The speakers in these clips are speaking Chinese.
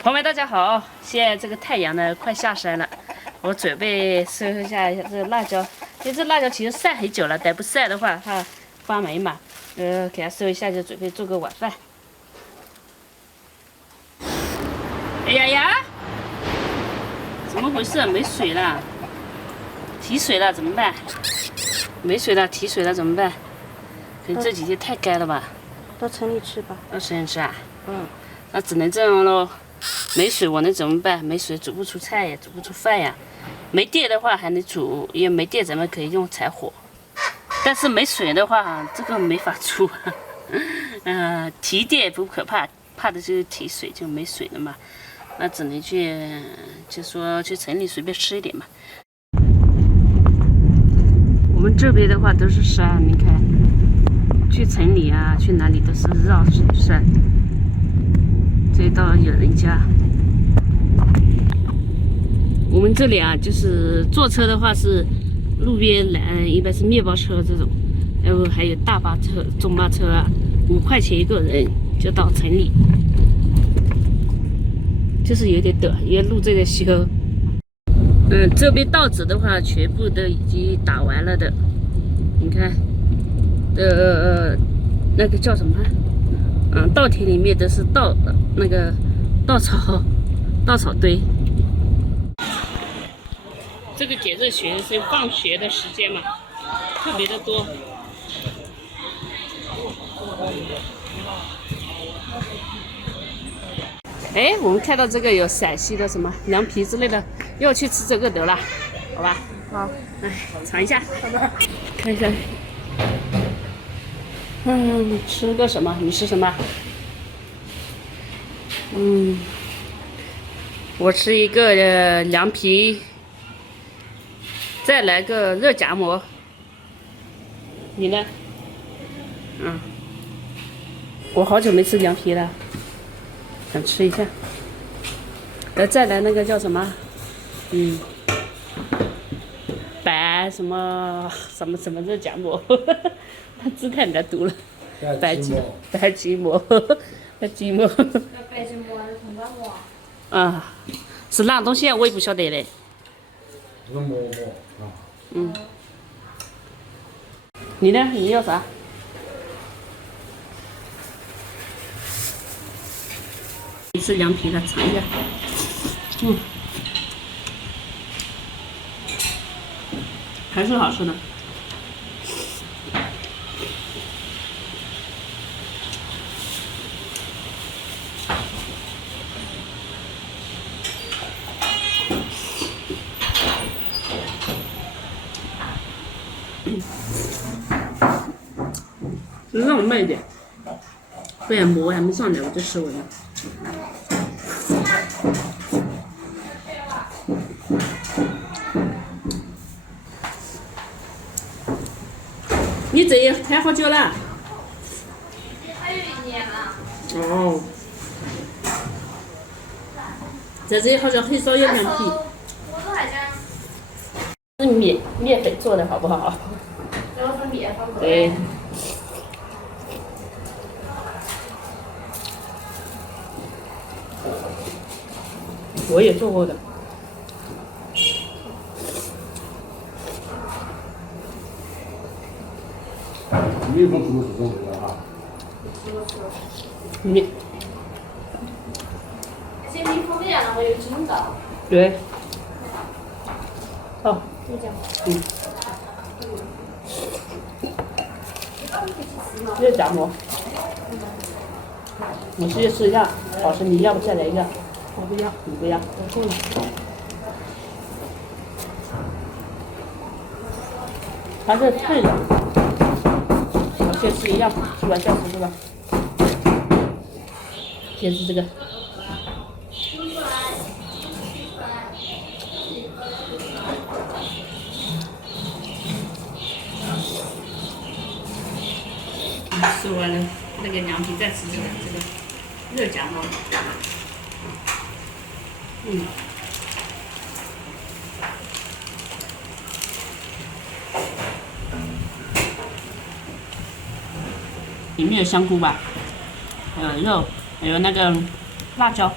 朋友们，大家好！现在这个太阳呢快下山了，我准备收一下这个辣椒。因为这辣椒其实晒很久了，但不晒的话它发霉嘛。给它收一下，就准备做个晚饭。哎呀呀！怎么回事？没水了，提水了怎么办？没水了，提水了怎么办？可能这几天太干了吧？到城里吃吧。到城里吃啊？嗯。那只能这样喽。没水我能怎么办？没水煮不出菜呀，煮不出饭呀。没电的话还能煮，因为没电咱们可以用柴火。但是没水的话，这个没法煮。提电不可怕，怕的就是提水，就没水了嘛。那只能就说去城里随便吃一点嘛。我们这边的话都是山，你看，去城里啊，去哪里都是绕山。这到有人家。我们这里啊，就是坐车的话是路边拦，一般是面包车这种，然后还有大巴车、中巴车啊，5块钱一个人就到城里。就是有点陡，因为路正在修。这边稻子的话，全部都已经打完了的。你看，那个叫什么？稻田里面都是那个稻草堆。这个节日学生放学的时间嘛，特别的多。哎，我们看到这个有陕西的什么凉皮之类的，要去吃这个得了，好吧？好，来尝一下，好的。看一下。吃个什么？你吃什么？我吃一个凉皮，再来个热夹馍。你呢？我好久没吃凉皮了，想吃一下。再来那个叫什么？白什么热夹馍，它字太难读了。白吉馍，白吉馍。白吉馍是铜瓜馍。啊，是哪东西啊？我也不晓得嘞。这个馍啊。你呢？你要啥？你吃凉皮了，尝一下。还是好吃的。让我慢一点，不然馍还没上来我就吃完了。你这也开好久了？还有1年了。哦。在这里好像很少有凉皮。我都还讲。是面粉做的好不好？主要是面粉。对。我也做过的。蜜蜂煮的是这个哈。面。而且蜜蜂的呀，我有筋道。对。好。你讲。热夹馍。我直接吃一下，好吃，你要不再来一个？我不要。你不要？我够了。它是脆的。我先吃一样，吃完再吃这个。先吃这个。吃完了那个凉皮，再吃这个热夹馍。里面有香菇吧，还有肉，还有那个辣椒。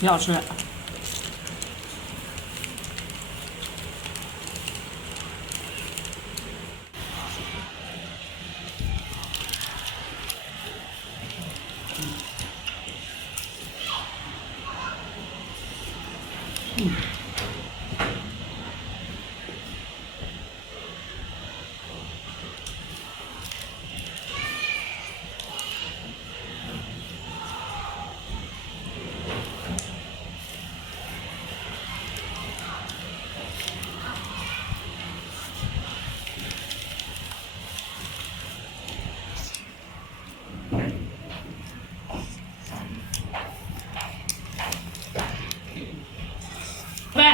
挺好吃。喂，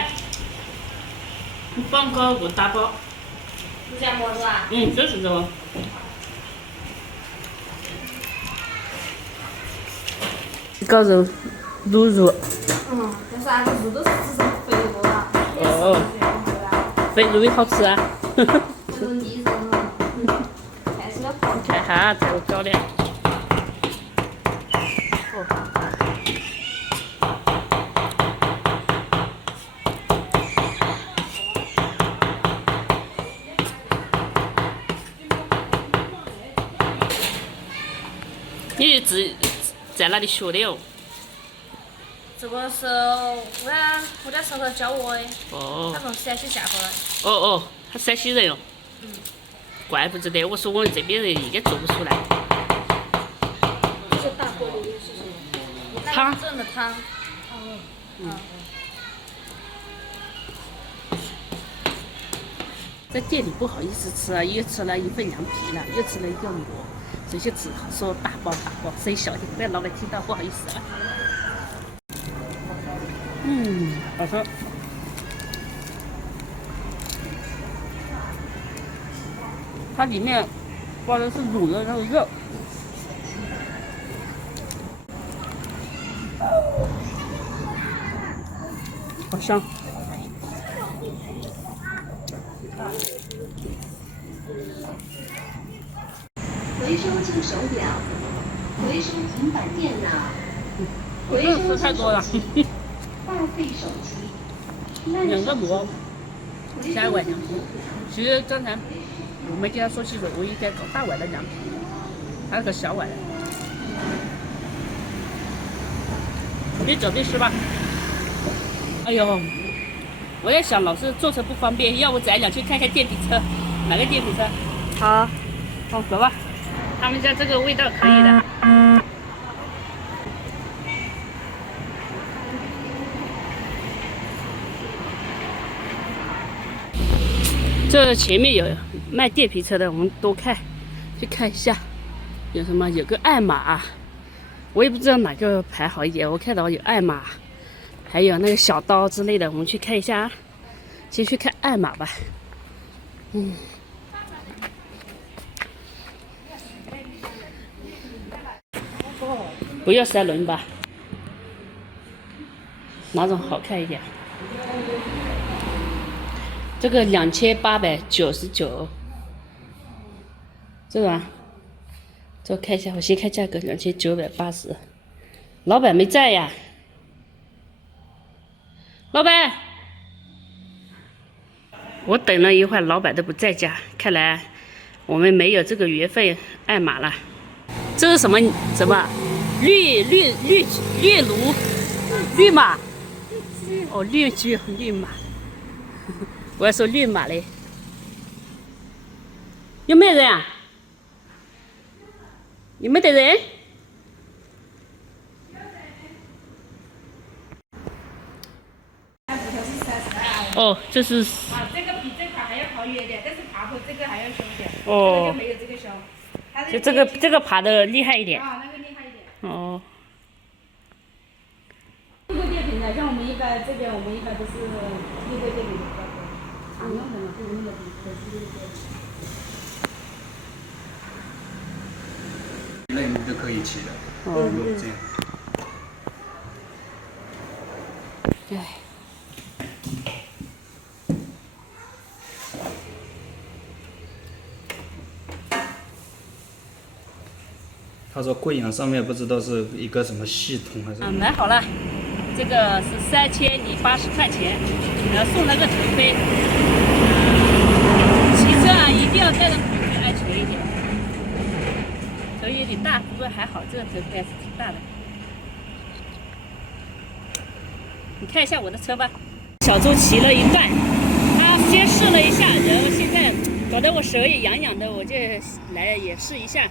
你放个给我打包。你想么子啊？就是这个。搞肉，卤肉。但是俺这肉都是吃成肥肉了，肥肉也好吃啊。这都腻肉了。开始了。看哈，这个搞的。你在哪里学的哦？这个是我家嫂嫂教我的，她从陕西下过来。他陕西人哦。怪不得，我说我们这边人应该做不出来。这大锅里是什么？汤。蒸的汤。在店里不好意思吃啊，又吃了一份凉皮了，又吃了一个馍，这些只好说大包，声音小点，不然老板听到不好意思了。好吃。它里面包的是卤的那个肉，好香。回收旧手表，回收平板电脑，回这收吃太多了。报废手机，2个馍，加1碗凉皮。其实刚才我没跟他说清楚，我应该搞大碗的凉皮，还有个小碗的。你准备吃吧。哎呦，我也想老是坐车不方便，要不咱俩去看看电瓶车，哪个电瓶车？好。走吧。他们家这个味道可以的。这前面有卖电瓶车的，我们多看，去看一下，有什么？有个爱玛，我也不知道哪个牌好一点。我看到有爱玛，还有那个小刀之类的，我们去看一下。先去看爱玛吧。不要3轮吧？哪种好看一点？这个2899，这个啊，这看一下，我先看价格，2980。老板没在呀？老板，我等了一会儿，老板都不在家，看来我们没有这个缘分爱玛了。这是什么？绿炉，绿马。哦，绿马。我要说绿马嘞。有没有人啊？有没得人？哦，这是。这个比这款还要好一点，但是爬坡这个还要凶一点。哦。这个就没有这个凶。就这个爬的厉害一点。啊，那个厉害一点。哦。六个电瓶的，像我们一般这边，我们一般都是6个电瓶比较多，常用的嘛，就用的都是6个。内幕就可以骑的，这样。对。他说贵阳上面不知道是一个什么系统还是。买好了，这个是3080块钱，送了个头盔。骑车啊，一定要戴上头盔，安全一点。头有点大，不过还好，这个头盔还是挺大的。你看一下我的车吧，小周骑了一段，他先试了一下，然后现在搞得我手也痒痒的，我就来也试一下。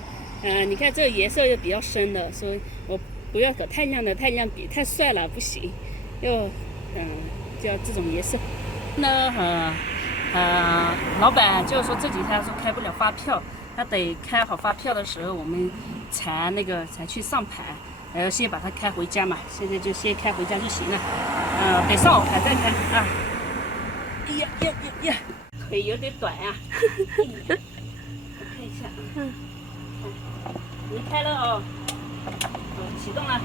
你看这个颜色又比较深的，所以我不要搞太亮的，太亮比太帅了不行，就要这种颜色。那老板就是说这几天说开不了发票，他得开好发票的时候我们才去上牌，然后先把它开回家嘛，现在就先开回家就行了。得上好牌再开啊。哎呀呀呀呀，腿有点短呀、我看一下啊。离开了哦，启动了。